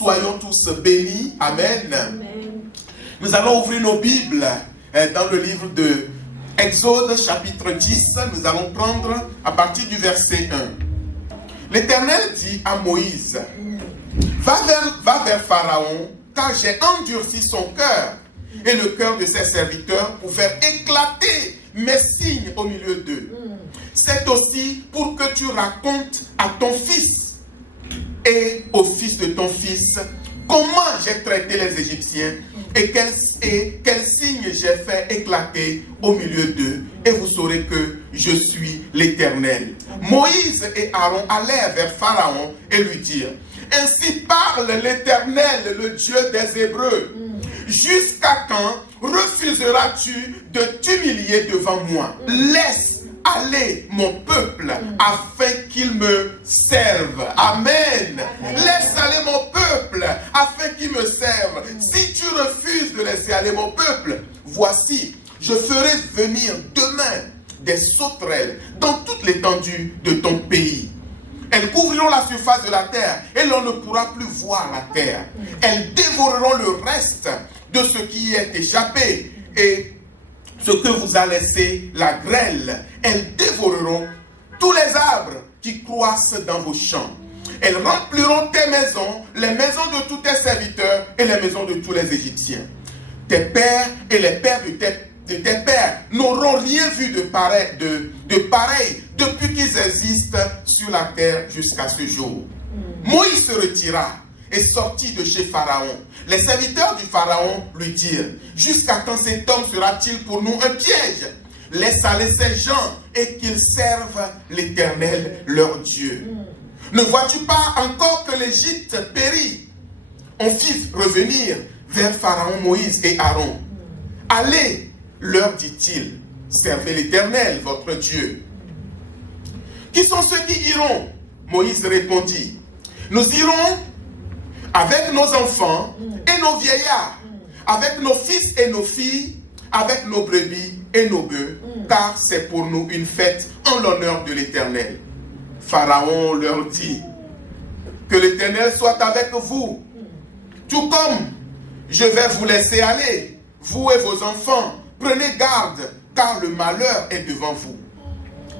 soyons tous bénis. Amen. Amen. Nous allons ouvrir nos Bibles dans le livre de Exode chapitre 10. Nous allons prendre à partir du verset 1. L'Éternel dit à Moïse, va vers Pharaon, car j'ai endurci son cœur et le cœur de ses serviteurs pour faire éclater mes signes au milieu d'eux. C'est aussi pour que tu racontes à ton fils et au fils de ton fils comment j'ai traité les Égyptiens et quels signes j'ai fait éclater au milieu d'eux. Et vous saurez que je suis l'Éternel. Moïse et Aaron allèrent vers Pharaon et lui dirent, ainsi parle l'Éternel, le Dieu des Hébreux. Jusqu'à quand refuseras-tu de t'humilier devant moi? Laisse aller mon peuple afin qu'il me serve. Amen. Laisse aller mon peuple afin qu'il me serve. Si tu refuses de laisser aller mon peuple, voici, je ferai venir demain des sauterelles dans toute l'étendue de ton pays. Elles couvriront la surface de la terre et l'on ne pourra plus voir la terre. Elles dévoreront le reste de ce qui est échappé et ce que vous a laissé la grêle. Elles dévoreront tous les arbres qui croissent dans vos champs. Elles rempliront tes maisons, les maisons de tous tes serviteurs et les maisons de tous les Égyptiens. Tes pères et les pères de tes pères n'auront rien vu de pareil depuis qu'ils existent sur la terre jusqu'à ce jour. Moïse se retira et sortit de chez Pharaon. Les serviteurs du Pharaon lui dirent, jusqu'à quand cet homme sera-t-il pour nous un piège? Laisse aller ces gens et qu'ils servent l'Éternel leur Dieu. Ne vois-tu pas encore que l'Égypte périt? On fit revenir vers Pharaon Moïse et Aaron. Allez, leur dit-il, servez l'Éternel votre Dieu. Qui sont ceux qui iront? Moïse répondit, nous irons avec nos enfants et nos vieillards, avec nos fils et nos filles, avec nos brebis et nos bœufs, car c'est pour nous une fête en l'honneur de l'Éternel. Pharaon leur dit, que l'Éternel soit avec vous, tout comme je vais vous laisser aller, vous et vos enfants, prenez garde, car le malheur est devant vous.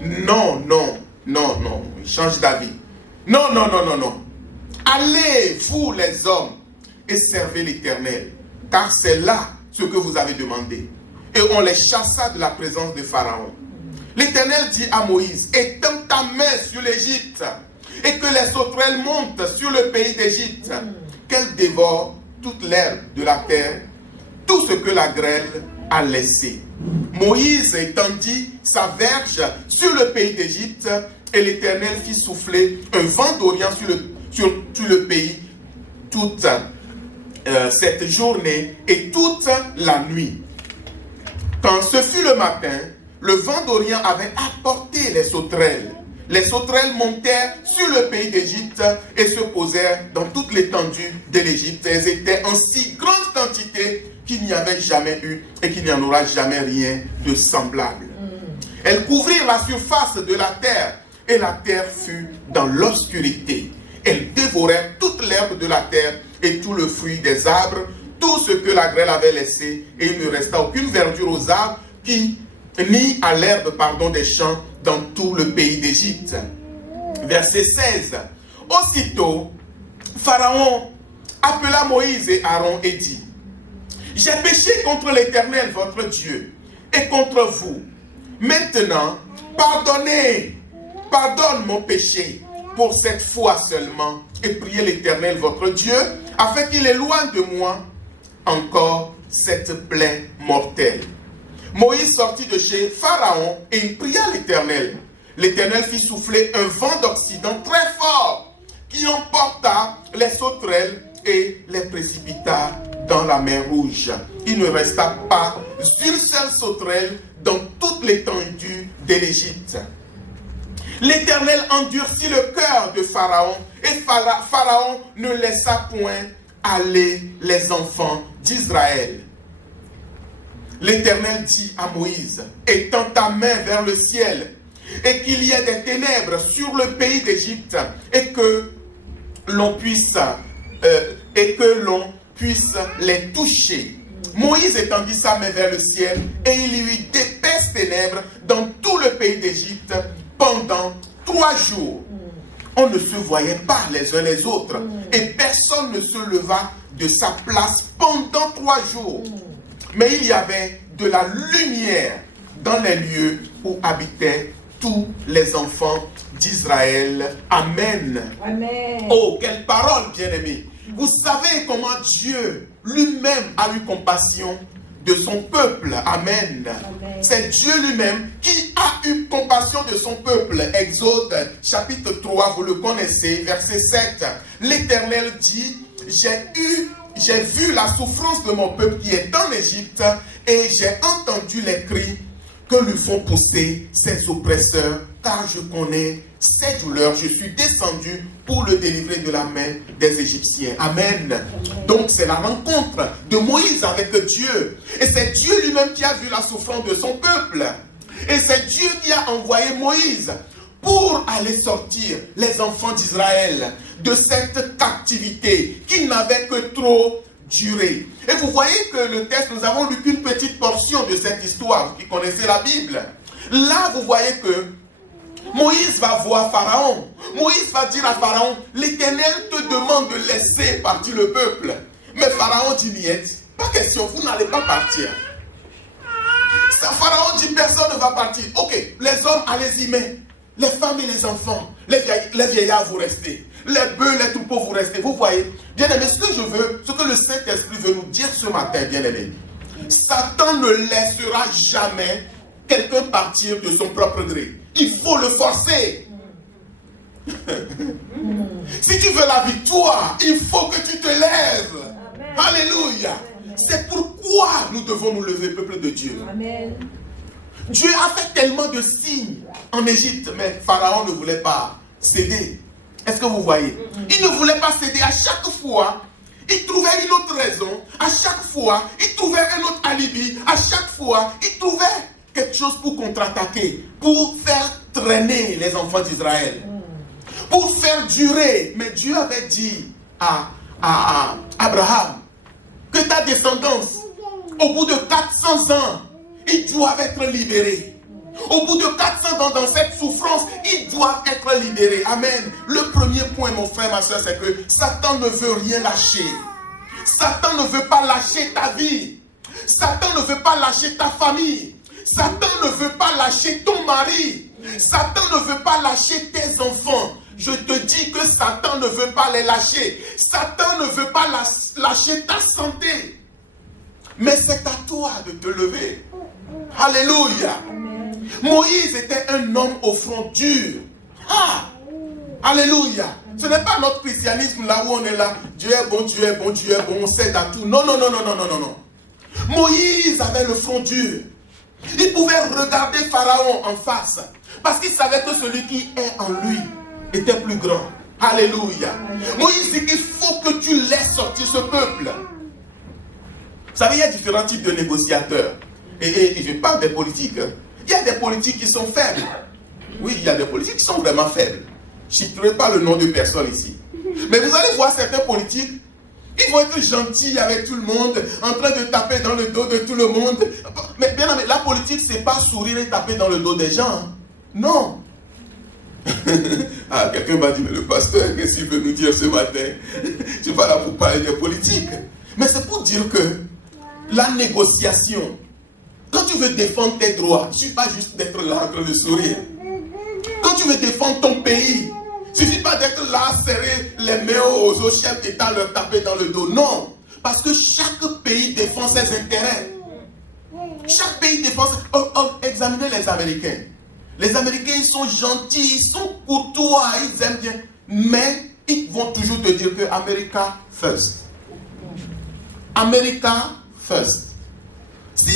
Non, il change d'avis. Non. Allez, vous les hommes, et servez l'Éternel, car c'est là ce que vous avez demandé. Et on les chassa de la présence de Pharaon. L'Éternel dit à Moïse, étends ta main sur l'Égypte, et que les sauterelles montent sur le pays d'Égypte, qu'elles dévorent toute l'herbe de la terre, tout ce que la grêle a laissé. Moïse étendit sa verge sur le pays d'Égypte, et l'Éternel fit souffler un vent d'Orient sur tout le pays toute cette journée et toute la nuit. Quand ce fut le matin, le vent d'Orient avait apporté les sauterelles. Les sauterelles montèrent sur le pays d'Égypte et se posèrent dans toute l'étendue de l'Égypte. Elles étaient en si grande quantité qu'il n'y avait jamais eu et qu'il n'y en aura jamais rien de semblable. Elles couvrirent la surface de la terre et la terre fut dans l'obscurité. Elles dévorèrent toute l'herbe de la terre et tout le fruit des arbres, tout ce que la grêle avait laissé, et il ne resta aucune verdure aux arbres, ni à l'herbe, des champs dans tout le pays d'Égypte. Verset 16. Aussitôt, Pharaon appela Moïse et Aaron et dit, j'ai péché contre l'Éternel, votre Dieu, et contre vous. Maintenant, pardonne mon péché pour cette fois seulement, et priez l'Éternel, votre Dieu, afin qu'il éloigne de moi encore cette plaie mortelle. Moïse sortit de chez Pharaon et il pria l'Éternel. L'Éternel fit souffler un vent d'Occident très fort qui emporta les sauterelles et les précipita dans la mer Rouge. Il ne resta pas une seule sauterelle dans toute l'étendue de l'Égypte. L'Éternel endurcit le cœur de Pharaon et Pharaon ne laissa point aller les enfants d'Israël. L'Éternel dit à Moïse, étends ta main vers le ciel et qu'il y ait des ténèbres sur le pays d'Égypte et que l'on puisse et que l'on puisse les toucher. Moïse étendit sa main vers le ciel et il y eut d'épaisses ténèbres dans tout le pays d'Égypte pendant 3 jours. On ne se voyait pas les uns les autres et personne ne se leva de sa place pendant 3 jours. Mais il y avait de la lumière dans les lieux où habitaient tous les enfants d'Israël. Amen. Amen. Oh, quelle parole, bien-aimés. Vous savez comment Dieu lui-même a eu compassion de son peuple. Amen. Amen. C'est Dieu lui-même qui a eu compassion de son peuple. Exode chapitre 3, vous le connaissez, verset 7. L'Éternel dit, j'ai vu la souffrance de mon peuple qui est en Égypte et j'ai entendu les cris que lui font pousser ses oppresseurs, car je connais ses douleurs. Je suis descendu pour le délivrer de la main des Égyptiens. Amen. Amen. Donc c'est la rencontre de Moïse avec Dieu. Et c'est Dieu lui-même qui a vu la souffrance de son peuple. Et c'est Dieu qui a envoyé Moïse pour aller sortir les enfants d'Israël de cette captivité qui n'avait que trop duré. Et vous voyez que le texte, nous avons lu qu'une petite portion de cette histoire, qui connaissait la Bible. Là, vous voyez que Moïse va voir Pharaon. Moïse va dire à Pharaon, l'Éternel te demande de laisser partir le peuple. Mais Pharaon dit, niet, pas question, vous n'allez pas partir. Pharaon dit, personne ne va partir. Ok, les hommes, allez-y, mais les femmes et les enfants, les vieillards, vous restez. Les bœufs, les troupeaux, vous restez. Vous voyez, bien-aimé, ce que le Saint-Esprit veut nous dire ce matin, bien-aimé, Satan ne laissera jamais quelqu'un partir de son propre gré. Il faut le forcer. Si tu veux la victoire, il faut que tu te lèves. Amen. Alléluia. Amen. C'est pourquoi nous devons nous lever, peuple de Dieu. Amen. Dieu a fait tellement de signes en Égypte, mais Pharaon ne voulait pas céder. Est-ce que vous voyez? Il ne voulait pas céder. À chaque fois, il trouvait une autre raison. À chaque fois, il trouvait un autre alibi. À chaque fois, il trouvait quelque chose pour contre-attaquer, pour faire traîner les enfants d'Israël, pour faire durer. Mais Dieu avait dit à Abraham que ta descendance, au bout de 400 ans, ils doivent être libérés. Au bout de 400 ans dans cette souffrance, ils doivent être libérés. Amen. Le premier point, mon frère, ma soeur, c'est que Satan ne veut rien lâcher. Satan ne veut pas lâcher ta vie. Satan ne veut pas lâcher ta famille. Satan ne veut pas lâcher ton mari. Satan ne veut pas lâcher tes enfants. Je te dis que Satan ne veut pas les lâcher. Satan ne veut pas lâcher ta santé. Mais c'est à toi de te lever. Alléluia. Moïse était un homme au front dur. Ah! Alléluia. Ce n'est pas notre christianisme là où on est là. Dieu est bon, Dieu est bon, Dieu est bon, on cède à tout. Non, non, non, non, non, non, non, non. Moïse avait le front dur. Il pouvait regarder Pharaon en face. Parce qu'il savait que celui qui est en lui était plus grand. Alléluia. Moïse dit qu'il faut que tu laisses sortir ce peuple. Vous savez, il y a différents types de négociateurs. Et je parle des politiques. Il y a des politiques qui sont faibles. Oui, il y a des politiques qui sont vraiment faibles. Je ne citerai pas le nom de personne ici. Mais vous allez voir certains politiques, ils vont être gentils avec tout le monde, en train de taper dans le dos de tout le monde. Mais bien, la politique, ce n'est pas sourire et taper dans le dos des gens. Hein. Non. Ah, quelqu'un m'a dit, mais le pasteur, qu'est-ce qu'il veut nous dire ce matin? Je ne suis pas là pour parler de politique. Mais c'est pour dire que la négociation, quand tu veux défendre tes droits, il ne suffit pas juste d'être là en train de sourire. Quand tu veux défendre ton pays, il ne suffit pas d'être là, serrer les mains aux chefs d'État, leur taper dans le dos. Non, parce que chaque pays défend ses intérêts. Chaque pays défend ses... examinez les Américains. Les Américains, ils sont gentils, ils sont courtois, ils aiment bien. Mais ils vont toujours te dire que America first. America first. Si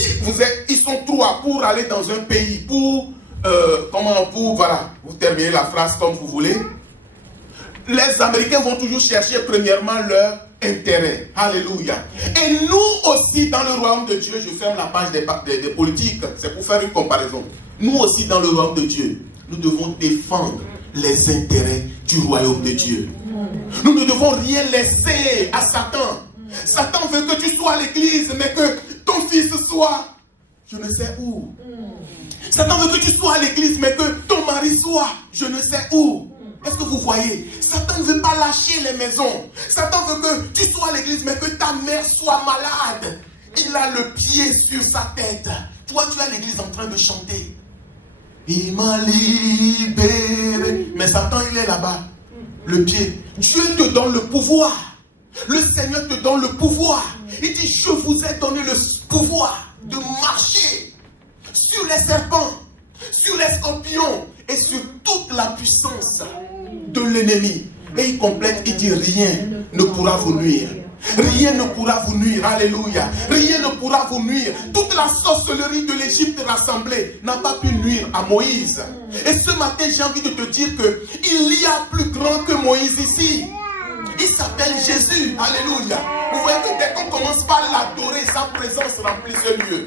ils sont trois pour aller dans un pays, pour vous terminez la phrase comme vous voulez. Les Américains vont toujours chercher premièrement leur intérêt. Alléluia. Et nous aussi dans le royaume de Dieu, je ferme la page des politiques, c'est pour faire une comparaison. Nous aussi dans le royaume de Dieu, nous devons défendre les intérêts du royaume de Dieu. Nous ne devons rien laisser à Satan. Satan veut que tu sois à l'église, mais que ton fils soit, je ne sais où. Satan veut que tu sois à l'église, mais que ton mari soit, je ne sais où. Est-ce que vous voyez? Satan ne veut pas lâcher les maisons. Satan veut que tu sois à l'église, mais que ta mère soit malade. Il a le pied sur sa tête. Toi, tu es à l'église en train de chanter. Il m'a libéré. Mais Satan, il est là-bas. Le pied. Dieu te donne le pouvoir. Le Seigneur te donne le pouvoir. Il dit, je vous ai donné le pouvoir de marcher sur les serpents, sur les scorpions et sur toute la puissance de l'ennemi. Et il complète, il dit, rien ne pourra vous nuire. Rien ne pourra vous nuire. Alléluia. Rien ne pourra vous nuire. Toute la sorcellerie de l'Égypte rassemblée n'a pas pu nuire à Moïse. Et ce matin, j'ai envie de te dire qu'il y a plus grand que Moïse ici. Il s'appelle Jésus. Alléluia. Vous voyez que dès qu'on commence par l'adorer, sa présence remplit ce lieu.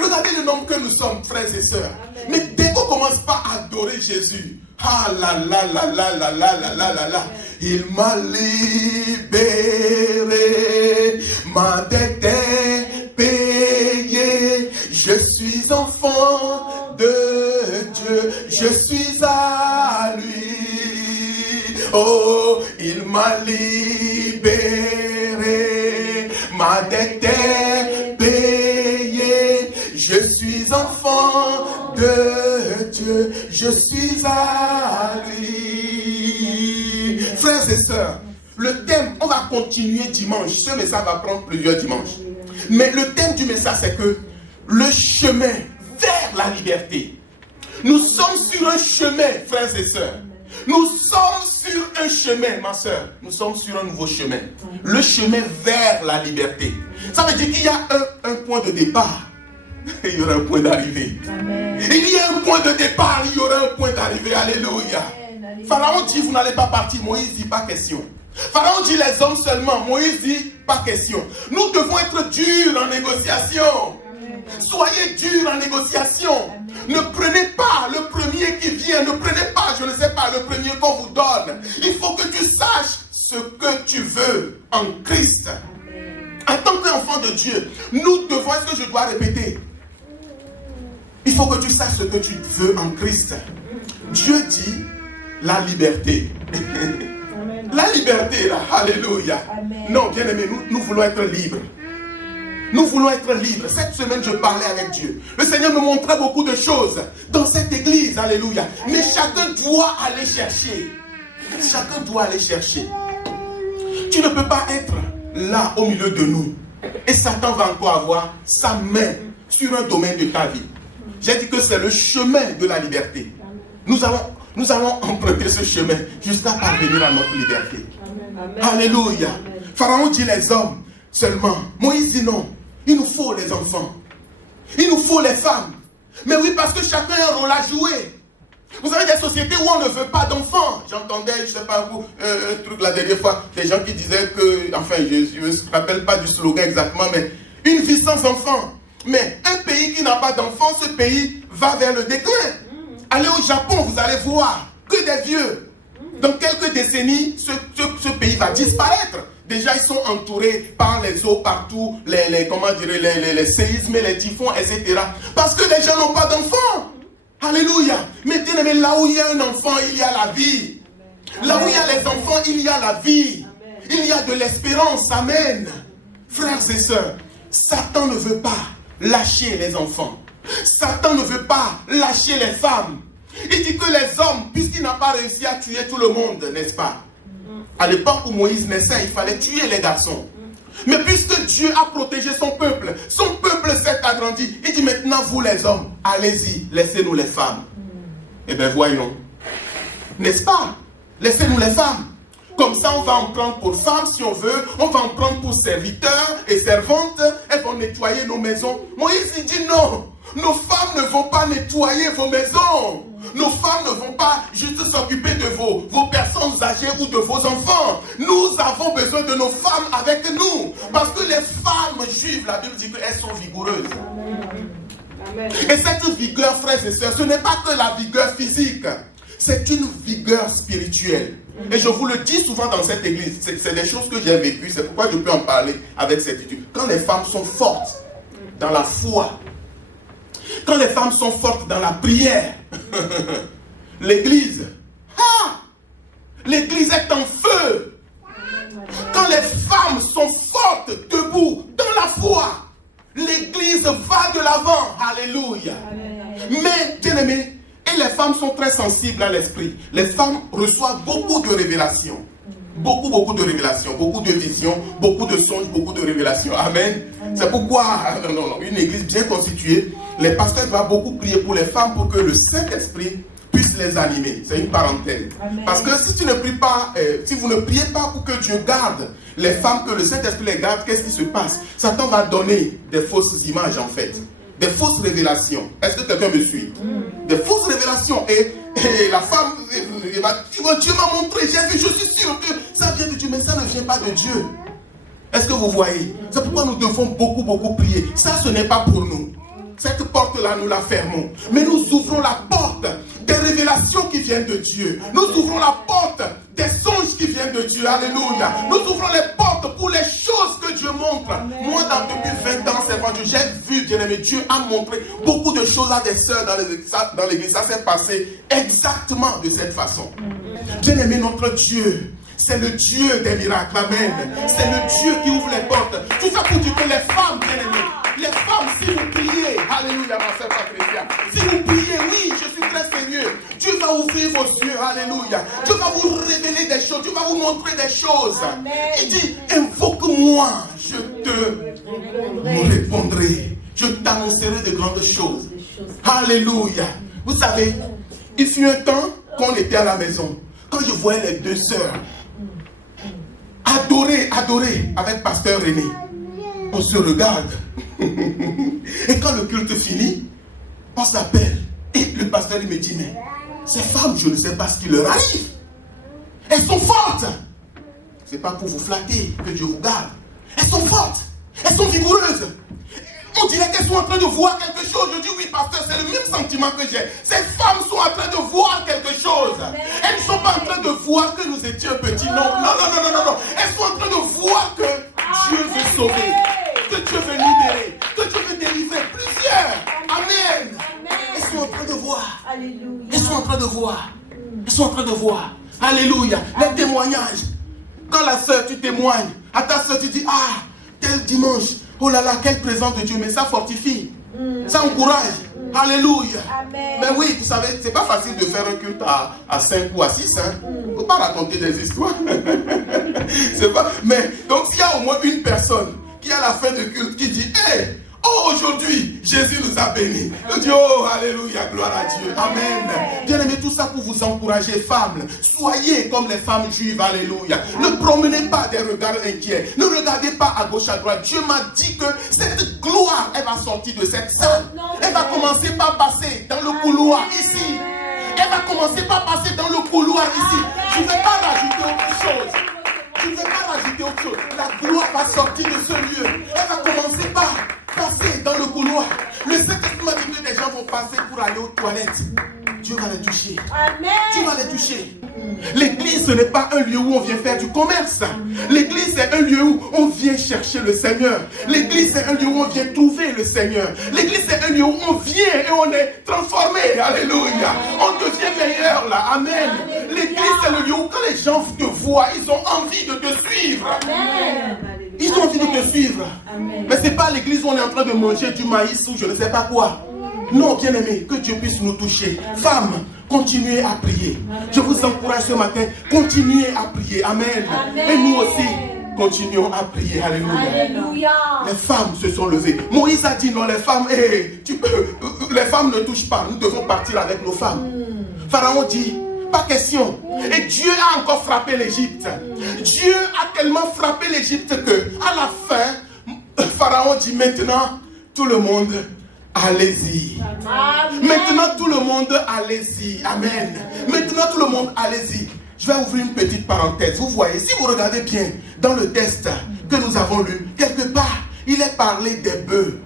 Regardez le nombre que nous sommes, frères et sœurs. Mais dès qu'on commence par adorer Jésus, ah là là là là là là là là là là, il m'a libéré, ma dette est payée, je suis enfant de Dieu, je suis à lui. Oh, il m'a libéré, ma dette est payée, je suis enfant de Dieu, je suis à lui. Frères et sœurs, le thème, on va continuer dimanche, ce message va prendre plusieurs dimanches. Mais le thème du message, c'est que le chemin vers la liberté. Nous sommes sur un chemin, frères et sœurs. Nous sommes sur un chemin, ma soeur. Nous sommes sur un nouveau chemin. Le chemin vers la liberté. Ça veut dire qu'il y a un point de départ. Il y aura un point d'arrivée. Il y a un point de départ, il y aura un point d'arrivée. Alléluia. Pharaon dit, vous n'allez pas partir. Moïse dit, pas question. Pharaon dit, les hommes seulement. Moïse dit, pas question. Nous devons être durs en négociation. Soyez durs en négociation. Ne prenez pas le premier qui vient. Ne prenez pas, je ne sais pas, le premier qu'on vous donne. Il faut que tu saches ce que tu veux en Christ. En tant qu'enfant de Dieu, nous devons, est-ce que je dois répéter? Il faut que tu saches ce que tu veux en Christ. Dieu dit la liberté. La liberté, là, alléluia. Amen. Non, bien aimé, nous voulons être libres. Nous voulons être libres. Cette semaine, je parlais avec Dieu. Le Seigneur me montrait beaucoup de choses dans cette église. Alléluia. Mais chacun doit aller chercher. Chacun doit aller chercher. Tu ne peux pas être là au milieu de nous. Et Satan va encore avoir sa main sur un domaine de ta vie. J'ai dit que c'est le chemin de la liberté. Nous allons emprunter ce chemin jusqu'à parvenir à notre liberté. Amen. Alléluia. Amen. Pharaon dit les hommes seulement. Moïse dit non. Il nous faut les enfants. Il nous faut les femmes. Mais oui, parce que chacun a un rôle à jouer. Vous avez des sociétés où on ne veut pas d'enfants. J'entendais, je ne sais pas vous, un truc la dernière fois, des gens qui disaient que, enfin, je ne me rappelle pas du slogan exactement, mais une vie sans enfants. Mais un pays qui n'a pas d'enfants, ce pays va vers le déclin. Allez au Japon, vous allez voir que des vieux. Dans quelques décennies, ce pays va disparaître. Déjà, ils sont entourés par les eaux partout, les séismes, les typhons, etc. Parce que les gens n'ont pas d'enfants. Alléluia. Mais bien aimé, là où il y a un enfant, il y a la vie. Là où il y a les enfants, il y a la vie. Il y a de l'espérance. Amen. Frères et sœurs, Satan ne veut pas lâcher les enfants. Satan ne veut pas lâcher les femmes. Il dit que les hommes, puisqu'il n'a pas réussi à tuer tout le monde, n'est-ce pas? À l'époque où Moïse naissait, il fallait tuer les garçons. Mais puisque Dieu a protégé son peuple s'est agrandi. Il dit maintenant, vous les hommes, allez-y, laissez-nous les femmes. Eh bien, voyons. N'est-ce pas? Laissez-nous les femmes. Comme ça, on va en prendre pour femmes si on veut. On va en prendre pour serviteurs et servantes. Elles vont nettoyer nos maisons. Moïse, il dit non. Nos femmes ne vont pas nettoyer vos maisons. Nos femmes ne vont pas juste s'occuper de vos personnes âgées ou de vos enfants. Nous avons besoin de nos femmes avec nous. Parce que les femmes juives, la Bible dit qu'elles sont vigoureuses. Amen. Et cette vigueur, frères et sœurs, ce n'est pas que la vigueur physique. C'est une vigueur spirituelle. Et je vous le dis souvent dans cette église, c'est des choses que j'ai vécues, c'est pourquoi je peux en parler avec certitude. Quand les femmes sont fortes dans la foi, quand les femmes sont fortes dans la prière, l'église est en feu. Quand les femmes sont fortes debout dans la foi, l'église va de l'avant. Alléluia. Mais, bien aimé, et les femmes sont très sensibles à l'esprit. Les femmes reçoivent beaucoup de révélations. Beaucoup de révélations, beaucoup de visions, beaucoup de songes, beaucoup de révélations. Amen. C'est pourquoi, une église bien constituée, les pasteurs doivent beaucoup prier pour les femmes pour que le Saint-Esprit puisse les animer. C'est une parenthèse. Amen. Parce que si tu ne pries pas, si vous ne priez pas pour que Dieu garde les femmes, que le Saint-Esprit les garde, qu'est-ce qui se passe? Satan va donner des fausses images en fait. Des fausses révélations. Est-ce que quelqu'un me suit? Des fausses révélations. Et la femme, Dieu m'a montré, j'ai vu, je suis sûr que ça vient de Dieu, mais ça ne vient pas de Dieu. Est-ce que vous voyez? C'est pourquoi nous devons beaucoup prier. Ça, ce n'est pas pour nous. Cette porte-là, nous la fermons. Mais nous ouvrons la porte des révélations qui viennent de Dieu. Nous ouvrons la porte des songes qui viennent de Dieu. Alléluia. Nous ouvrons les portes pour les choses que Dieu montre. Amen. Moi, depuis 20 ans, c'est vrai, j'ai vu, bien aimé, Dieu a montré beaucoup de choses à des sœurs dans l'église. Ça s'est passé exactement de cette façon. Bien aimé, notre Dieu, c'est le Dieu des miracles. Amen. C'est le Dieu qui ouvre les portes. Tout ça pour dire que les femmes, bien aimées, les femmes, si vous priez, alléluia, ma sœur Patricia, si vous priez, oui, je suis très sérieux, Dieu va ouvrir vos yeux, alléluia. Dieu va vous révéler des choses, Dieu va vous montrer des choses. Amen. Il dit, invoque-moi, je te répondrai, je t'annoncerai de grandes choses. Alléluia. Vous savez, il fut un temps qu'on était à la maison, quand je voyais les deux sœurs adorer avec pasteur René, on se regarde. Et quand le culte finit, on s'appelle. Et le pasteur il me dit, mais ces femmes, je ne sais pas ce qui leur arrive. Elles sont fortes. Ce n'est pas pour vous flatter que Dieu vous garde. Elles sont fortes. Elles sont vigoureuses. On dirait qu'elles sont en train de voir quelque chose. Je dis oui, pasteur, c'est le même sentiment que j'ai. Ces femmes sont en train de voir quelque chose. Elles ne sont pas en train de voir que nous étions petits. Non. Elles sont en train de voir que Dieu veut sauver, que Dieu veut libérer, que Dieu veut délivrer plusieurs. Amen. Elles sont en train de voir. Elles sont en train de voir. Elles sont en train de voir. Alléluia. Les témoignages. Quand la sœur, tu témoignes, à ta sœur, tu dis, tel dimanche, oh là là, quel présent de Dieu, mais ça fortifie, ça encourage. Alléluia. Amen. Mais oui, vous savez, c'est pas facile de faire un culte à 5 ou à 6. Il ne faut pas raconter des histoires. C'est pas... Mais donc, s'il y a au moins une personne qui à la fin de culte qui dit, hey, oh, aujourd'hui, Jésus nous a bénis. Je dis, oh, alléluia, gloire à Dieu. Amen. Bien aimé, tout ça pour vous encourager, femmes. Soyez comme les femmes juives, alléluia. Ne promenez pas des regards inquiets. Ne regardez pas à gauche, à droite. Dieu m'a dit que cette gloire, elle va sortir de cette salle. Elle va commencer par passer dans le couloir ici. Elle va commencer par passer dans le couloir ici. Je ne vais pas rajouter autre chose. Je ne vais pas rajouter autre chose. La gloire va sortir de ce lieu. Elle va commencer par passer dans le couloir. Le Saint-Esprit m'a dit que des gens vont passer pour aller aux toilettes. Dieu va les toucher. Amen. Dieu va les toucher. L'église, ce n'est pas un lieu où on vient faire du commerce. L'église, c'est un lieu où on vient chercher le Seigneur. L'église, c'est un lieu où on vient trouver le Seigneur. L'église, c'est un lieu où on vient et on est transformé. Alléluia. On devient meilleur là. Amen. L'église, c'est le lieu où quand les gens te voient, ils ont envie de te suivre. Amen. Ils ont envie de te suivre. Amen. Mais ce n'est pas l'église où on est en train de manger du maïs ou je ne sais pas quoi. Non, bien aimé, que Dieu puisse nous toucher. Femmes, continuez à prier. Amen. Je vous encourage ce matin, continuez à prier. Amen. Amen. Et nous aussi, continuons à prier. Alléluia. Alléluia. Les femmes se sont levées. Moïse a dit non, les femmes, les femmes ne touchent pas. Nous devons partir avec nos femmes. Pharaon dit, pas question. Et Dieu a encore frappé l'Égypte. Dieu a tellement frappé l'Égypte que à la fin, Pharaon dit maintenant, tout le monde, allez-y. Maintenant, tout le monde, allez-y. Amen. Maintenant, tout le monde, allez-y. Je vais ouvrir une petite parenthèse. Vous voyez, si vous regardez bien dans le texte que nous avons lu, quelque part, il est parlé des bœufs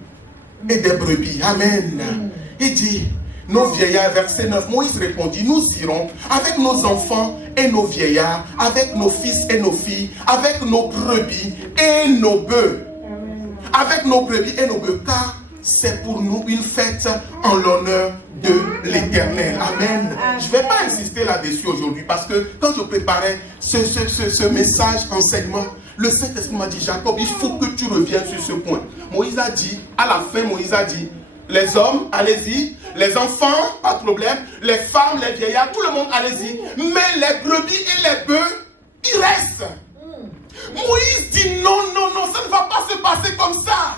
et des brebis. Amen. Il dit, nos vieillards. Verset 9, Moïse répondit, nous irons avec nos enfants et nos vieillards, avec nos fils et nos filles, avec nos brebis et nos bœufs. Avec nos brebis et nos bœufs, car c'est pour nous une fête en l'honneur de l'Éternel. Amen. Je ne vais pas insister là-dessus aujourd'hui parce que quand je préparais ce message, enseignement, le Saint-Esprit m'a dit, Jacob, il faut que tu reviennes sur ce point. Moïse a dit, à la fin, Moïse a dit, les hommes, allez-y, les enfants, pas de problème, les femmes, les vieillards, tout le monde, allez-y, mais les brebis et les bœufs, ils restent. Moïse dit, non, non, non, ça ne va pas se passer comme ça.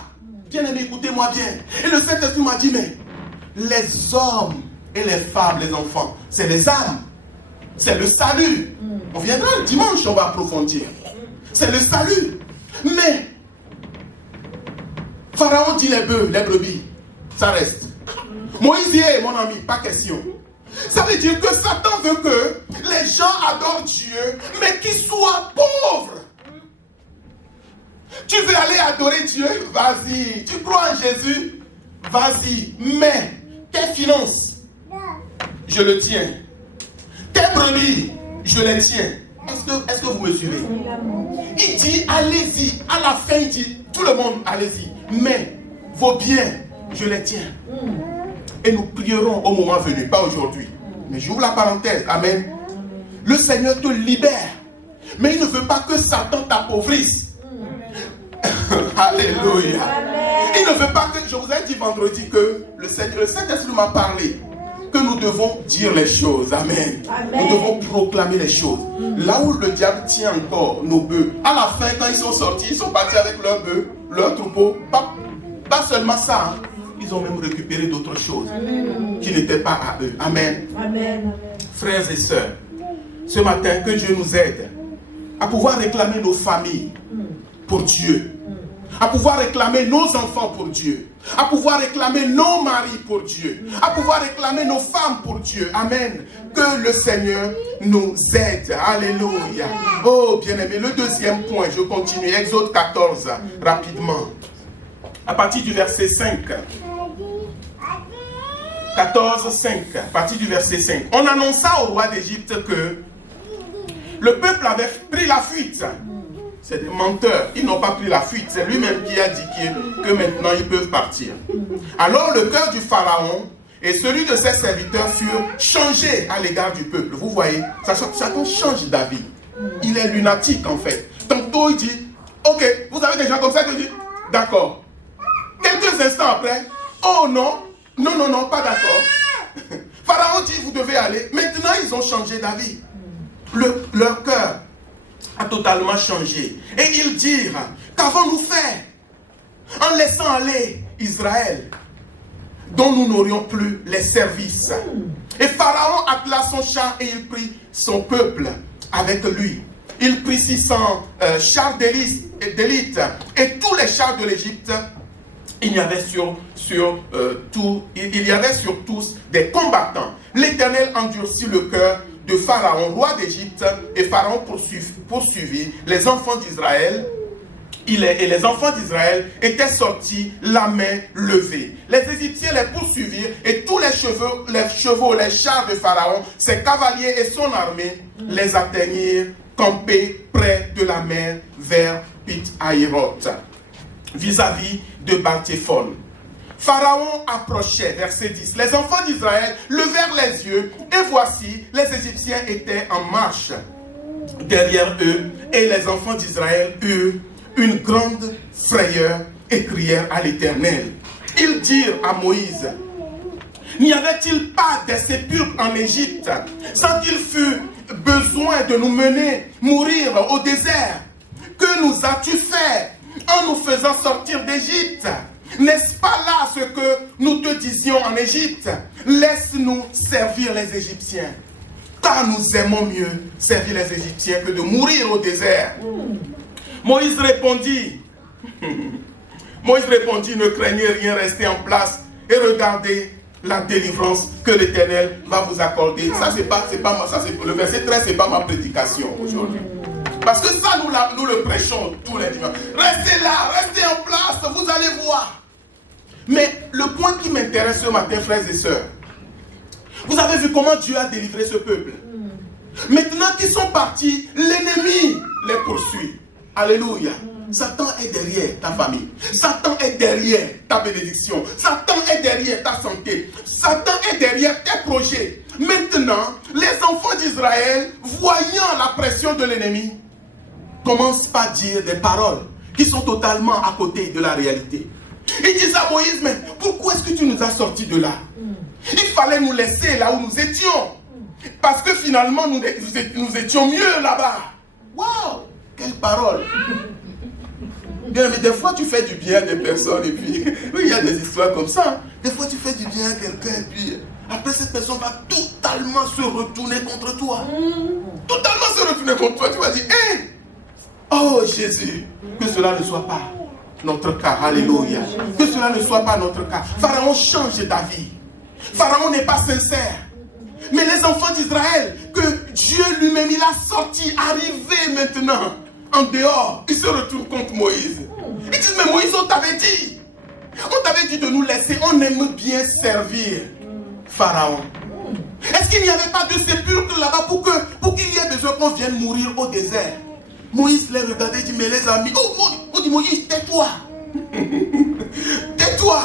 Bien-aimé, écoutez-moi bien. Et le Saint-Esprit m'a dit, mais les hommes et les femmes, les enfants, c'est les âmes. C'est le salut. On viendra le dimanche, on va approfondir. C'est le salut. Mais, Pharaon dit les bœufs, les brebis, ça reste. Moïse dit, mon ami, pas question. Ça veut dire que Satan veut que les gens adorent Dieu, mais qu'ils soient pauvres. Tu veux aller adorer Dieu? Vas-y. Tu crois en Jésus? Vas-y. Mais tes finances, je le tiens. Tes brebis, je les tiens. Est-ce que vous me suivez? Il dit, allez-y. À la fin, il dit, tout le monde, allez-y. Mais vos biens, je les tiens. Et nous prierons au moment venu, pas aujourd'hui. Mais j'ouvre la parenthèse. Amen. Le Seigneur te libère. Mais il ne veut pas que Satan t'appauvrisse. Alléluia. Il ne veut pas que, je vous ai dit vendredi que le Saint-Esprit m'a parlé que nous devons dire les choses. Amen. Nous devons proclamer les choses. Là où le diable tient encore nos bœufs, à la fin, quand ils sont sortis, ils sont partis avec leurs bœufs, leurs troupeaux. Pas seulement ça, hein. Ils ont même récupéré d'autres choses qui n'étaient pas à eux. Amen. Amen. Frères et sœurs, ce matin, que Dieu nous aide à pouvoir réclamer nos familles pour Dieu, à pouvoir réclamer nos enfants pour Dieu, à pouvoir réclamer nos maris pour Dieu, à pouvoir réclamer nos femmes pour Dieu. Amen. Que le Seigneur nous aide. Alléluia. Oh, bien-aimé, le deuxième point, je continue. Exode 14, rapidement. À partir du verset 5. 14, 5. À partir du verset 5. On annonça au roi d'Égypte que le peuple avait pris la fuite. C'est des menteurs. Ils n'ont pas pris la fuite. C'est lui-même qui a dit que maintenant ils peuvent partir. Alors le cœur du Pharaon et celui de ses serviteurs furent changés à l'égard du peuple. Vous voyez, Satan change d'avis. Il est lunatique en fait. Tantôt il dit, ok, vous avez des gens comme ça qui disent, d'accord. Quelques instants après, oh non, non, non, non, pas d'accord. Pharaon dit, vous devez aller. Maintenant ils ont changé d'avis. Leur cœur a totalement changé. Et ils dirent, qu'avons-nous fait en laissant aller Israël, dont nous n'aurions plus les services? Et Pharaon appela son char et il prit son peuple avec lui. Il prit 600 chars d'élite et tous les chars de l'Égypte. Il y avait sur tous des combattants. L'Éternel endurcit le cœur de Pharaon, roi d'Égypte, et Pharaon poursuivit les enfants d'Israël. Et les enfants d'Israël étaient sortis la main levée. Les Égyptiens les poursuivirent et tous les chevaux, les chars de Pharaon, ses cavaliers et son armée les atteignirent campés près de la mer vers Pith-Hahiroth, vis-à-vis de Baal-Téphon. Pharaon approchait, verset 10. Les enfants d'Israël levèrent les yeux et voici, les Égyptiens étaient en marche derrière eux et les enfants d'Israël eurent une grande frayeur et crièrent à l'Éternel. Ils dirent à Moïse, n'y avait-il pas des sépulcres en Égypte sans qu'il fût besoin de nous mener mourir au désert? Que nous as-tu fait en nous faisant sortir d'Égypte? N'est-ce pas là ce que nous te disions en Égypte? Laisse-nous servir les Égyptiens, car nous aimons mieux servir les Égyptiens que de mourir au désert. Moïse répondit, ne craignez rien, restez en place et regardez la délivrance que l'Éternel va vous accorder. Ça, le verset 13, c'est pas ma prédication aujourd'hui. Parce que ça, nous le prêchons tous les dimanches. Restez là, restez en place, vous allez voir. Mais le point qui m'intéresse ce matin, frères et sœurs, Vous avez vu comment Dieu a délivré ce peuple. Maintenant qu'ils sont partis, l'ennemi les poursuit. Alléluia. Satan est derrière ta famille. Satan est derrière ta bénédiction. Satan est derrière ta santé. Satan est derrière tes projets. Maintenant, les enfants d'Israël, voyant la pression de l'ennemi, commencent par dire des paroles qui sont totalement à côté de la réalité. Ils disent à Moïse, mais pourquoi est-ce que tu nous as sortis de là? Il fallait nous laisser là où nous étions. Parce que finalement, nous étions mieux là-bas. Waouh! Quelle parole! Bien, mais des fois, tu fais du bien à des personnes et puis, oui, il y a des histoires comme ça. Des fois, tu fais du bien à quelqu'un et puis, après, cette personne va totalement se retourner contre toi. Totalement se retourner contre toi. Tu vas dire, hé! Oh Jésus, que cela ne soit pas notre cas. Alléluia. Que cela ne soit pas notre cas. Pharaon change d'avis. Pharaon n'est pas sincère. Mais les enfants d'Israël, que Dieu lui-même, il a sorti, arrivé maintenant en dehors, ils se retournent contre Moïse. Ils disent, mais Moïse, on t'avait dit. On t'avait dit de nous laisser. On aime bien servir Pharaon. Est-ce qu'il n'y avait pas de sépulcre là-bas pour qu'il y ait besoin qu'on vienne mourir au désert? Moïse les regardait et dit, mais les amis, on dit, Moïse, tais-toi. Tais-toi.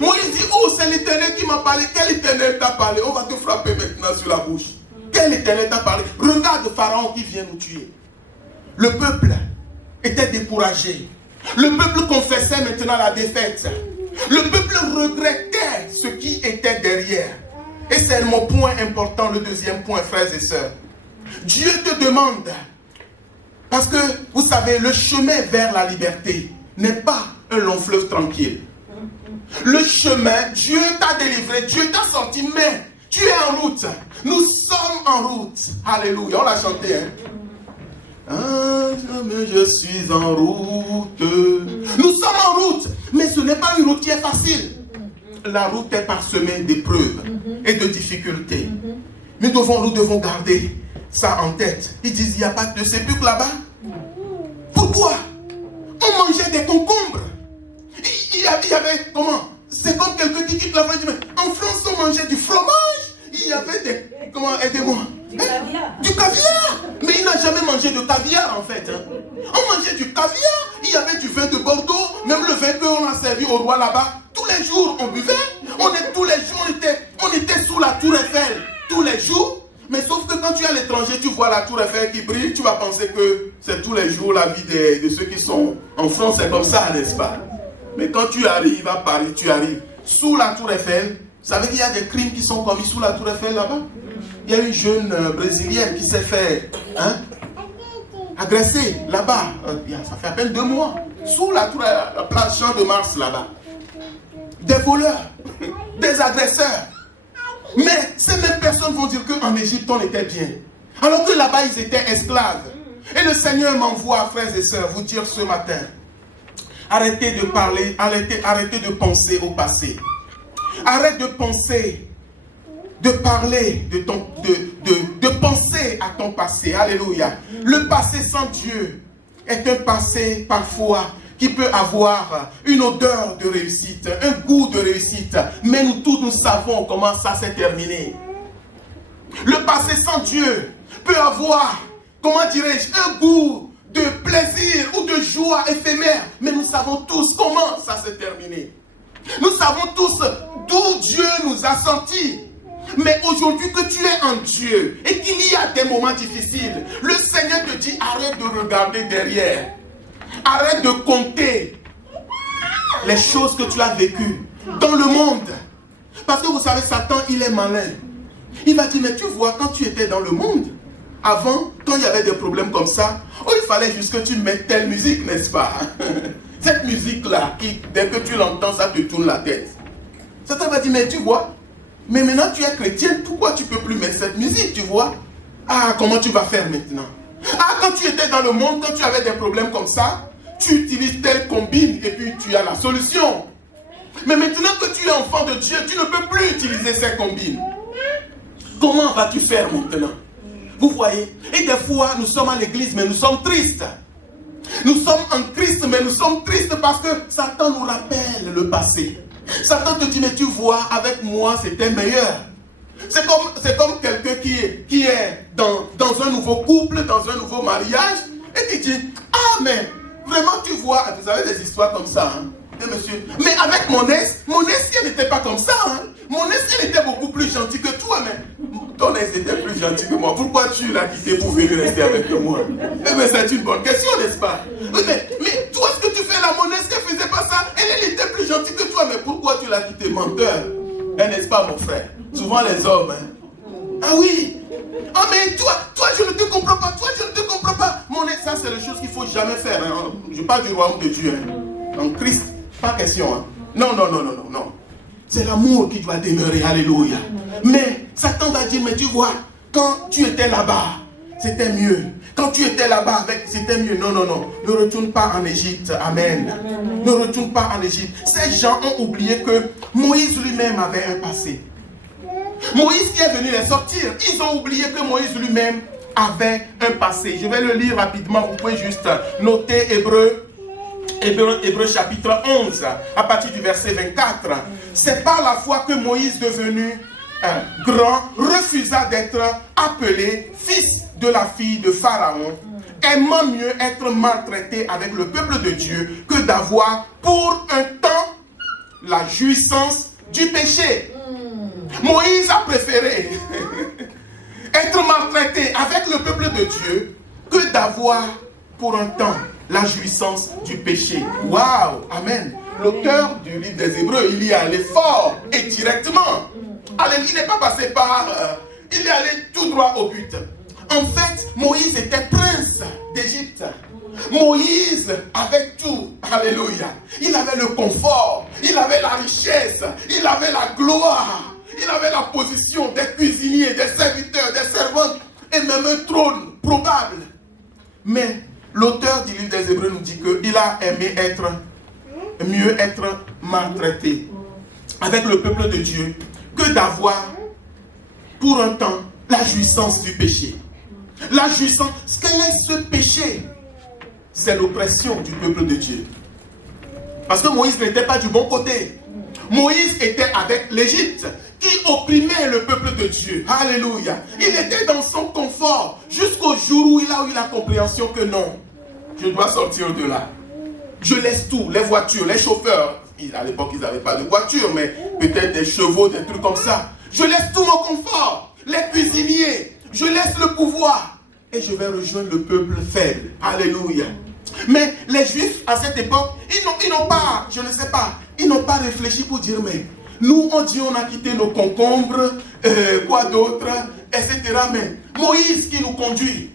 Moïse dit, oh, c'est l'Éternel qui m'a parlé. Quel Éternel t'a parlé? On va te frapper maintenant sur la bouche. Quel Éternel t'a parlé? Regarde Pharaon qui vient nous tuer. Le peuple était découragé. Le peuple confessait maintenant la défaite. Le peuple regrettait ce qui était derrière. Et c'est mon point important, le deuxième point, frères et sœurs. Dieu te demande, parce que vous savez, le chemin vers la liberté n'est pas un long fleuve tranquille. Le chemin, Dieu t'a délivré, Dieu t'a sorti, mais tu es en route. Nous sommes en route. Alléluia, on l'a chanté, hein. Ah, je suis en route. Nous sommes en route, mais ce n'est pas une route qui est facile. La route est parsemée d'épreuves et de difficultés. Nous devons garder ça en tête. Ils disent, il n'y a pas de sépulcre là-bas. Pourquoi? On mangeait des concombres. Il y avait, comment? C'est comme quelqu'un qui quitte la France. Mais en France, on mangeait du fromage. Il y avait des, comment, aidez-moi. Du caviar. Du caviar. Mais il n'a jamais mangé de caviar en fait. On mangeait du caviar. Il y avait du vin de Bordeaux. Même le vin qu'on a servi au roi là-bas. Tous les jours, on buvait. Tous les jours, on était sous la tour Eiffel. Tous les jours. Mais sauf que quand tu es à l'étranger, tu vois la tour Eiffel qui brille, tu vas penser que c'est tous les jours la vie de ceux qui sont en France, c'est comme ça, n'est-ce pas? Mais quand tu arrives à Paris, tu arrives sous la tour Eiffel. Vous savez qu'il y a des crimes qui sont commis sous la tour Eiffel là-bas? Il y a une jeune brésilienne qui s'est fait agresser là-bas. Ça fait à peine 2 mois. Sous la tour, la place Champ de Mars là-bas. Des voleurs, des agresseurs. Mais ces mêmes personnes vont dire qu'en Égypte, on était bien. Alors que là-bas, ils étaient esclaves. Et le Seigneur m'envoie, frères et sœurs, vous dire ce matin, arrêtez de parler, arrêtez de penser au passé. Arrête de penser, de parler, de penser à ton passé. Alléluia. Le passé sans Dieu est un passé parfois qui peut avoir une odeur de réussite, un goût de réussite. Mais nous tous, nous savons comment ça s'est terminé. Le passé sans Dieu peut avoir, comment dirais-je, un goût de plaisir ou de joie éphémère. Mais nous savons tous comment ça s'est terminé. Nous savons tous d'où Dieu nous a sortis. Mais aujourd'hui que tu es en Dieu et qu'il y a des moments difficiles, le Seigneur te dit, arrête de regarder derrière. Arrête de compter les choses que tu as vécues dans le monde. Parce que vous savez, Satan, il est malin. Il va dire, mais tu vois, quand tu étais dans le monde, avant, quand il y avait des problèmes comme ça, oh, il fallait juste que tu mettes telle musique, n'est-ce pas? Cette musique-là, dès que tu l'entends, ça te tourne la tête. Satan va dire, mais tu vois, mais maintenant tu es chrétien, pourquoi tu ne peux plus mettre cette musique, tu vois? Ah, comment tu vas faire maintenant? Ah, quand tu étais dans le monde, quand tu avais des problèmes comme ça, tu utilises telle combine et puis tu as la solution. Mais maintenant que tu es enfant de Dieu, tu ne peux plus utiliser ces combines. Comment vas-tu faire maintenant? Vous voyez? Et des fois, nous sommes à l'église, mais nous sommes tristes. Nous sommes en Christ, mais nous sommes tristes parce que Satan nous rappelle le passé. Satan te dit, mais tu vois, avec moi, c'était meilleur. C'est comme quelqu'un qui est dans un nouveau couple, dans un nouveau mariage, et qui dit, ah mais vraiment tu vois, vous avez des histoires comme ça, hein, monsieur. Mais avec mon ex, elle n'était pas comme ça. Hein. Mon ex, elle était beaucoup plus gentille que toi, mais ton ex était plus gentil que moi. Pourquoi tu l'as quitté pour venir rester avec moi? Mais c'est une bonne question, n'est-ce pas? Mais toi, ce que tu fais là, mon ex, elle faisait pas ça. Elle était plus gentille que toi, mais pourquoi tu l'as quitté, menteur? N'est-ce pas, mon frère? Souvent les hommes, hein. Ah oui. Ah mais toi, je ne te comprends pas. Toi, je ne te comprends pas. Mon ex, ça, c'est les choses qu'il ne faut jamais faire. Hein. Je parle du royaume de Dieu. Hein. En Christ, pas question. Hein. Non. C'est l'amour qui doit demeurer. Alléluia. Mais Satan va dire, mais tu vois, quand tu étais là-bas, c'était mieux. Quand tu étais là-bas, c'était mieux. Non. Ne retourne pas en Égypte. Amen. Ne retourne pas en Égypte. Ces gens ont oublié que Moïse lui-même avait un passé. Moïse qui est venu les sortir, ils ont oublié que Moïse lui-même avait un passé. Je vais le lire rapidement, vous pouvez juste noter Hébreu chapitre 11, à partir du verset 24. C'est par la foi que Moïse, devenu grand, refusa d'être appelé fils de la fille de Pharaon, aimant mieux être maltraité avec le peuple de Dieu que d'avoir pour un temps la jouissance du péché. Moïse a préféré être maltraité avec le peuple de Dieu que d'avoir pour un temps la jouissance du péché. Waouh, amen. L'auteur du livre des Hébreux, il y est allé fort et directement. Allez, il n'est pas passé par... il est allé tout droit au but. En fait, Moïse était prince d'Égypte. Moïse avait tout. Alléluia. Il avait le confort, il avait la richesse, il avait la gloire. Il avait la position des cuisiniers, des serviteurs, des servantes et même un trône probable. Mais l'auteur du livre des Hébreux nous dit qu'il a aimé mieux être maltraité avec le peuple de Dieu que d'avoir pour un temps la jouissance du péché. La jouissance, quel est ce péché? C'est l'oppression du peuple de Dieu. Parce que Moïse n'était pas du bon côté. Moïse était avec l'Égypte qui opprimait le peuple de Dieu. Alléluia. Il était dans son confort jusqu'au jour où il a eu la compréhension que non, je dois sortir de là. Je laisse tout, les voitures, les chauffeurs. À l'époque, ils n'avaient pas de voiture, mais peut-être des chevaux, des trucs comme ça. Je laisse tout mon confort, les cuisiniers. Je laisse le pouvoir et je vais rejoindre le peuple faible. Alléluia. Mais les Juifs, à cette époque, ils n'ont pas, je ne sais pas, ils n'ont pas réfléchi pour dire, mais nous, on dit, on a quitté nos concombres, quoi d'autre, etc. Mais Moïse qui nous conduit,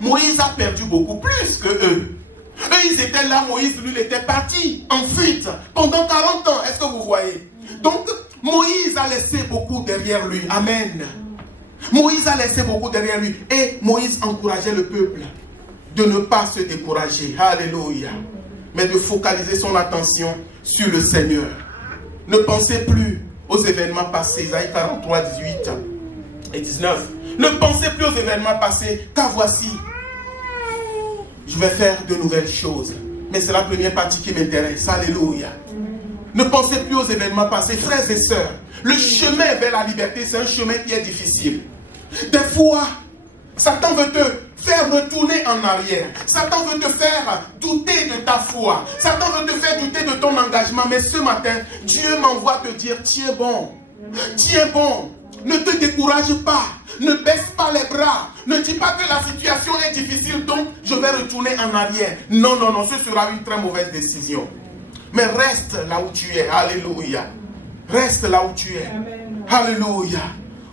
Moïse a perdu beaucoup plus que eux. Eux, ils étaient là, Moïse, lui, il était parti en fuite pendant 40 ans. Est-ce que vous voyez? Donc, Moïse a laissé beaucoup derrière lui. Amen. Moïse a laissé beaucoup derrière lui. Et Moïse encourageait le peuple de ne pas se décourager. Alléluia. Mais de focaliser son attention sur le Seigneur. Ne pensez plus aux événements passés. Isaïe 43, 18 et 19. Ne pensez plus aux événements passés, car voici, je vais faire de nouvelles choses. Mais c'est la première partie qui m'intéresse. Alléluia. Ne pensez plus aux événements passés. Frères et sœurs, le chemin vers la liberté, c'est un chemin qui est difficile. Des fois, Satan veut te faire retourner en arrière. Satan veut te faire douter de ta foi. Satan veut te faire douter de ton engagement. Mais ce matin, Dieu m'envoie te dire, tiens bon. Tiens bon. Ne te décourage pas. Ne baisse pas les bras. Ne dis pas que la situation est difficile, donc je vais retourner en arrière. Non, ce sera une très mauvaise décision. Mais reste là où tu es. Alléluia. Reste là où tu es. Amen. Alléluia.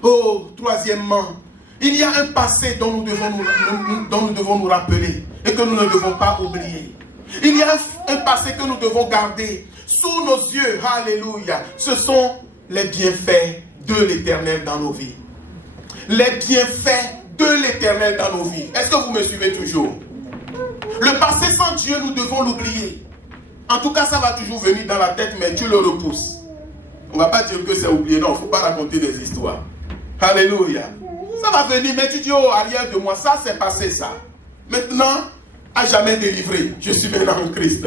Oh, troisièmement, il y a un passé dont nous devons nous rappeler et que nous ne devons pas oublier. Il y a un passé que nous devons garder sous nos yeux. Alléluia. Ce sont les bienfaits de l'Éternel dans nos vies. Les bienfaits de l'Éternel dans nos vies. Est-ce que vous me suivez toujours? Le passé sans Dieu, nous devons l'oublier. En tout cas, ça va toujours venir dans la tête, mais Dieu le repousse. On ne va pas dire que c'est oublié. Non, il ne faut pas raconter des histoires. Alléluia. Ça va venir, mais tu dis, oh, arrière de moi, ça c'est passé ça. Maintenant, à jamais délivré. Je suis maintenant en Christ.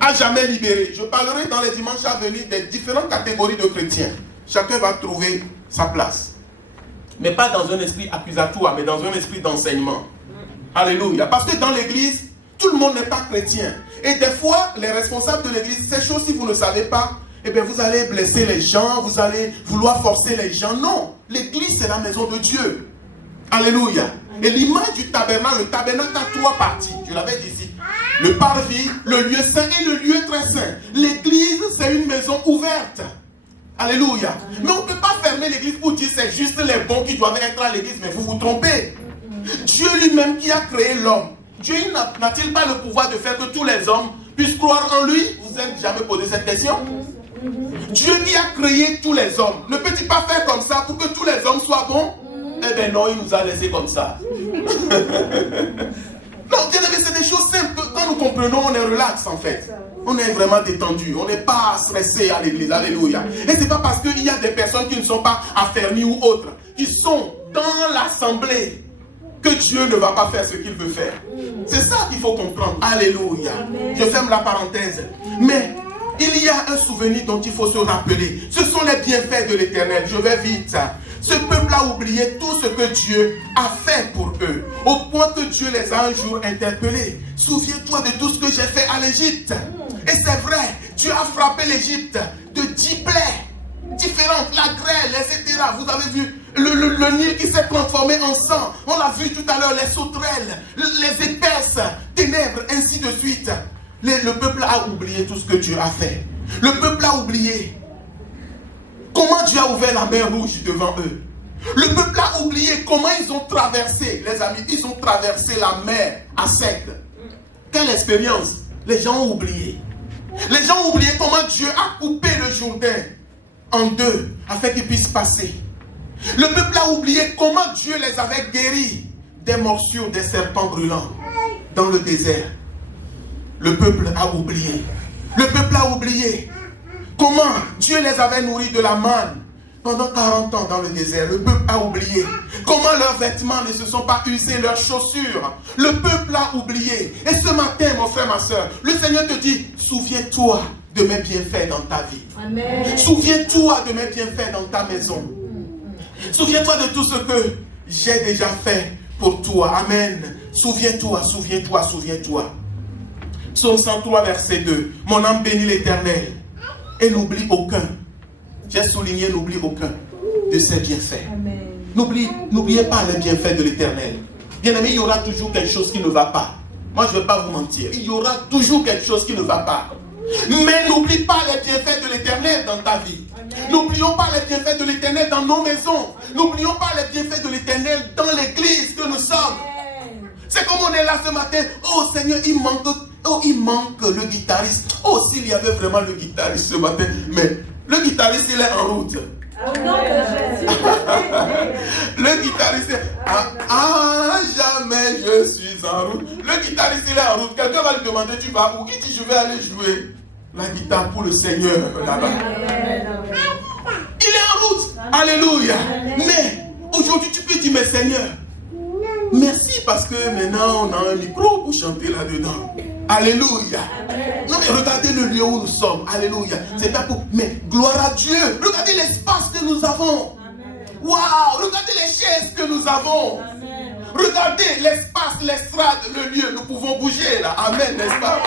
À jamais libéré. Je parlerai dans les dimanches à venir des différentes catégories de chrétiens. Chacun va trouver sa place. Mais pas dans un esprit accusatoire, mais dans un esprit d'enseignement. Alléluia. Parce que dans l'église, tout le monde n'est pas chrétien. Et des fois, les responsables de l'église, ces choses, si vous ne savez pas, eh bien, vous allez blesser les gens, vous allez vouloir forcer les gens. Non, l'église, c'est la maison de Dieu. Alléluia. Et l'image du tabernacle, le tabernacle a 3 parties. Je l'avais dit ici. Le parvis, le lieu saint et le lieu très saint. L'église, c'est une maison ouverte. Alléluia. Mais on ne peut pas fermer l'église pour dire c'est juste les bons qui doivent être à l'église. Mais vous vous trompez. Dieu lui-même qui a créé l'homme. Dieu n'a-t-il pas le pouvoir de faire que tous les hommes puissent croire en lui? Vous n'avez jamais posé cette question? Dieu qui a créé tous les hommes, ne peut-il pas faire comme ça pour que tous les hommes soient bons? Eh bien non, il nous a laissé comme ça. Non, bien aimé, c'est des choses simples. Quand nous comprenons, on est relax en fait. On est vraiment détendu. On n'est pas stressé à l'église. Alléluia. Et ce n'est pas parce qu'il y a des personnes qui ne sont pas affermies ou autres, qui sont dans l'assemblée, que Dieu ne va pas faire ce qu'il veut faire. C'est ça qu'il faut comprendre. Alléluia. Je ferme la parenthèse. Mais il y a un souvenir dont il faut se rappeler. Ce sont les bienfaits de l'Éternel. Je vais vite. Ce peuple a oublié tout ce que Dieu a fait pour eux, au point que Dieu les a un jour interpellés. Souviens-toi de tout ce que j'ai fait à l'Égypte. Et c'est vrai, Dieu a frappé l'Égypte de 10 plaies différentes, la grêle, etc. Vous avez vu le Nil qui s'est transformé en sang. On l'a vu tout à l'heure, les sauterelles, les épaisses ténèbres, ainsi de suite. Le peuple a oublié tout ce que Dieu a fait. Le peuple a oublié comment Dieu a ouvert la mer Rouge devant eux. Le peuple a oublié comment ils ont traversé, les amis, ils ont traversé la mer à sec. Quelle expérience! Les gens ont oublié. Les gens ont oublié comment Dieu a coupé le Jourdain en 2 afin qu'ils puissent passer. Le peuple a oublié comment Dieu les avait guéris des morsures des serpents brûlants dans le désert. Le peuple a oublié. Le peuple a oublié comment Dieu les avait nourris de la manne pendant 40 ans dans le désert. Le peuple a oublié comment leurs vêtements ne se sont pas usés, leurs chaussures. Le peuple a oublié. Et ce matin, mon frère, ma soeur, le Seigneur te dit, souviens-toi de mes bienfaits dans ta vie. Amen. Souviens-toi de mes bienfaits dans ta maison. Souviens-toi de tout ce que j'ai déjà fait pour toi. Amen. Souviens-toi, souviens-toi, souviens-toi. Psaume 103, verset 2. Mon âme bénit l'Éternel et n'oublie aucun. J'ai souligné, n'oublie aucun de ses bienfaits. N'oubliez pas les bienfaits de l'Éternel. Bien aimé, il y aura toujours quelque chose qui ne va pas. Moi, je ne vais pas vous mentir. Il y aura toujours quelque chose qui ne va pas. Mais n'oublie pas les bienfaits de l'Éternel dans ta vie. N'oublions pas les bienfaits de l'Éternel dans nos maisons. N'oublions pas les bienfaits de l'Éternel dans l'église que nous sommes. C'est comme on est là ce matin. Oh Seigneur, il manque le guitariste. Oh, s'il y avait vraiment le guitariste ce matin. Mais le guitariste, il est en route. Au nom de Jésus. Le guitariste, jamais je suis en route. Le guitariste, il est en route. Quelqu'un va lui demander, tu vas où? Il dit, je vais aller jouer la guitare pour le Seigneur là-bas. Il est en route. Alléluia. Mais aujourd'hui, tu peux dire, mais Seigneur, merci parce que maintenant on a un micro pour chanter là-dedans. Alléluia. Non mais regardez le lieu où nous sommes. Alléluia. C'est pas pour... Mais gloire à Dieu. Regardez l'espace que nous avons. Waouh. Regardez les chaises que nous avons. Amen. Regardez l'espace, l'estrade, le lieu. Nous pouvons bouger là. Amen, n'est-ce pas?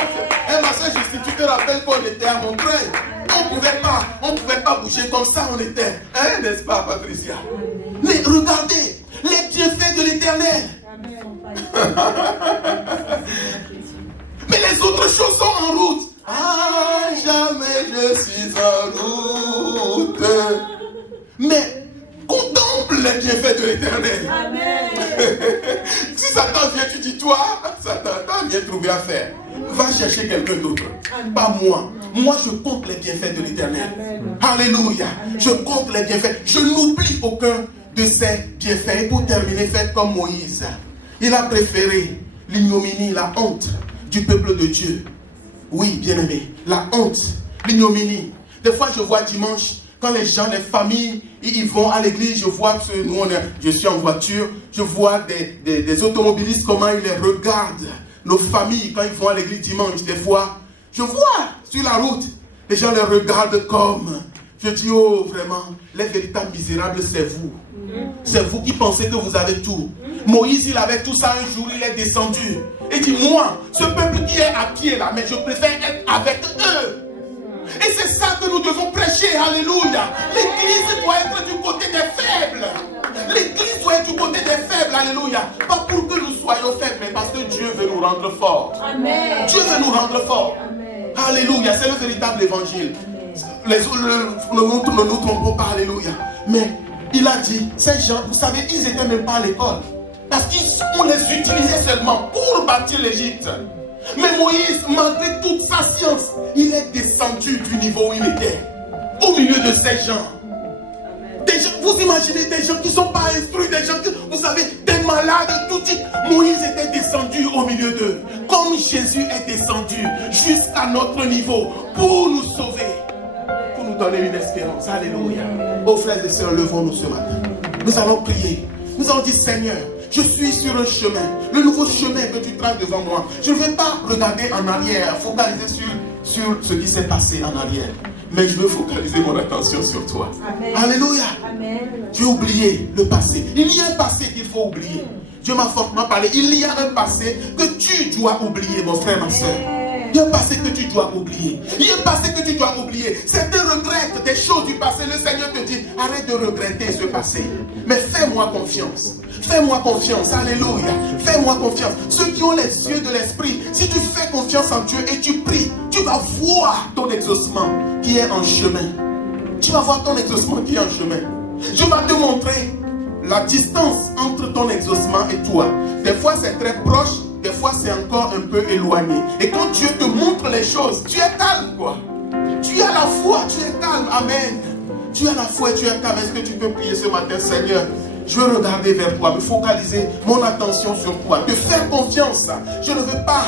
Eh ma soeur, si tu te rappelles qu'on était à Montreuil, on ne pouvait pas bouger comme ça, on était. Hein, n'est-ce pas, Patricia? Mais regardez les bienfaits de l'Éternel. Mais les autres choses sont en route. Jamais je suis en route. Mais contemple les bienfaits de l'Éternel. Si Satan vient, tu dis, toi, Satan, t'as bien trouvé à faire. Va chercher quelqu'un d'autre. Pas moi. Moi, je compte les bienfaits de l'Éternel. Alléluia. Je compte les bienfaits. Je n'oublie aucun de ses bienfaits. Et pour terminer, faites comme Moïse. Il a préféré l'ignominie, la honte du peuple de Dieu. Oui, bien-aimé, la honte, l'ignominie. Des fois, je vois dimanche, quand les gens, les familles, ils vont à l'église, je vois que je suis en voiture, je vois des automobilistes, comment ils les regardent. Nos familles, quand ils vont à l'église dimanche, des fois, je vois sur la route, les gens les regardent comme... Je dis, oh, vraiment, les véritables misérables, c'est vous. C'est vous qui pensez que vous avez tout. Moïse, il avait tout ça un jour, il est descendu. Et dit, moi, ce peuple qui est à pied là, mais je préfère être avec eux. Et c'est ça que nous devons prêcher, alléluia. L'église doit être du côté des faibles. L'église doit être du côté des faibles, alléluia. Pas pour que nous soyons faibles, mais parce que Dieu veut nous rendre forts. Amen. Dieu veut nous rendre forts. Amen. Alléluia, c'est le véritable évangile. Les autres ne nous trompons pas, alléluia. Mais il a dit, ces gens, vous savez, ils n'étaient même pas à l'école. Parce qu'on les utilisait seulement pour bâtir l'Égypte. Mais Moïse, malgré toute sa science, il est descendu du niveau où il était. Au milieu de ces gens. Des gens, vous imaginez des gens qui ne sont pas instruits, des gens qui, vous savez, des malades, tout type. Moïse était descendu au milieu d'eux. Comme Jésus est descendu jusqu'à notre niveau pour nous sauver. Pour nous donner une espérance. Alléluia. Oh frères et sœurs, levons-nous ce matin. Nous allons prier. Nous allons dire, Seigneur, je suis sur un chemin, le nouveau chemin que tu traces devant moi. Je ne vais pas regarder en arrière, focaliser sur ce qui s'est passé en arrière. Mais je veux focaliser mon attention sur toi. Amen. Alléluia. Amen. Tu as oublié le passé. Il y a un passé qu'il faut oublier. Dieu m'a fortement parlé. Il y a un passé que tu dois oublier, mon frère, ma soeur. Il y a un passé que tu dois oublier. Il y a un passé que tu dois oublier. Certains regrettent des choses du passé. Le Seigneur te dit, arrête de regretter ce passé. Mais fais-moi confiance. Fais-moi confiance. Alléluia. Fais-moi confiance. Ceux qui ont les yeux de l'esprit, si tu fais confiance en Dieu et tu pries, tu vas voir ton exaucement qui est en chemin. Tu vas voir ton exaucement qui est en chemin. Je vais te montrer la distance entre ton exaucement et toi. Des fois, c'est très proche. Des fois, c'est encore un peu éloigné. Et quand Dieu te montre les choses, tu es calme, quoi. Tu as la foi, tu es calme. Amen. Tu as la foi et tu es calme. Est-ce que tu peux prier ce matin, Seigneur? Je veux regarder vers toi, me focaliser mon attention sur toi, te faire confiance. Je ne veux pas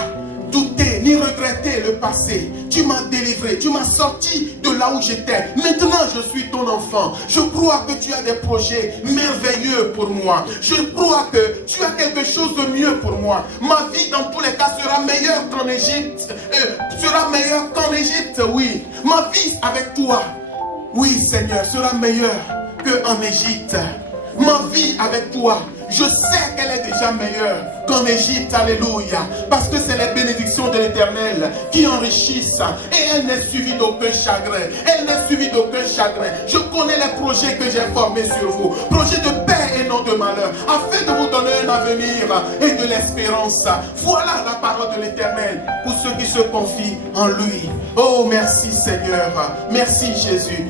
douter ni regretter le passé. Tu m'as délivré, tu m'as sorti de là où j'étais. Maintenant, je suis ton enfant. Je crois que tu as des projets merveilleux pour moi. Je crois que tu as quelque chose de mieux pour moi. Ma vie, dans tous les cas, sera meilleure qu'en Égypte. Sera meilleure qu'en Égypte, oui. Ma vie avec toi, oui, Seigneur, sera meilleure qu'en Égypte. Ma vie avec toi, je sais qu'elle est déjà meilleure qu'en Égypte, alléluia. Parce que c'est les bénédictions de l'Éternel qui enrichissent. Et elle n'est suivie d'aucun chagrin. Elle n'est suivie d'aucun chagrin. Je connais les projets que j'ai formés sur vous. Projets de paix et non de malheur. Afin de vous donner un avenir et de l'espérance. Voilà la parole de l'Éternel pour ceux qui se confient en lui. Oh, merci Seigneur. Merci Jésus.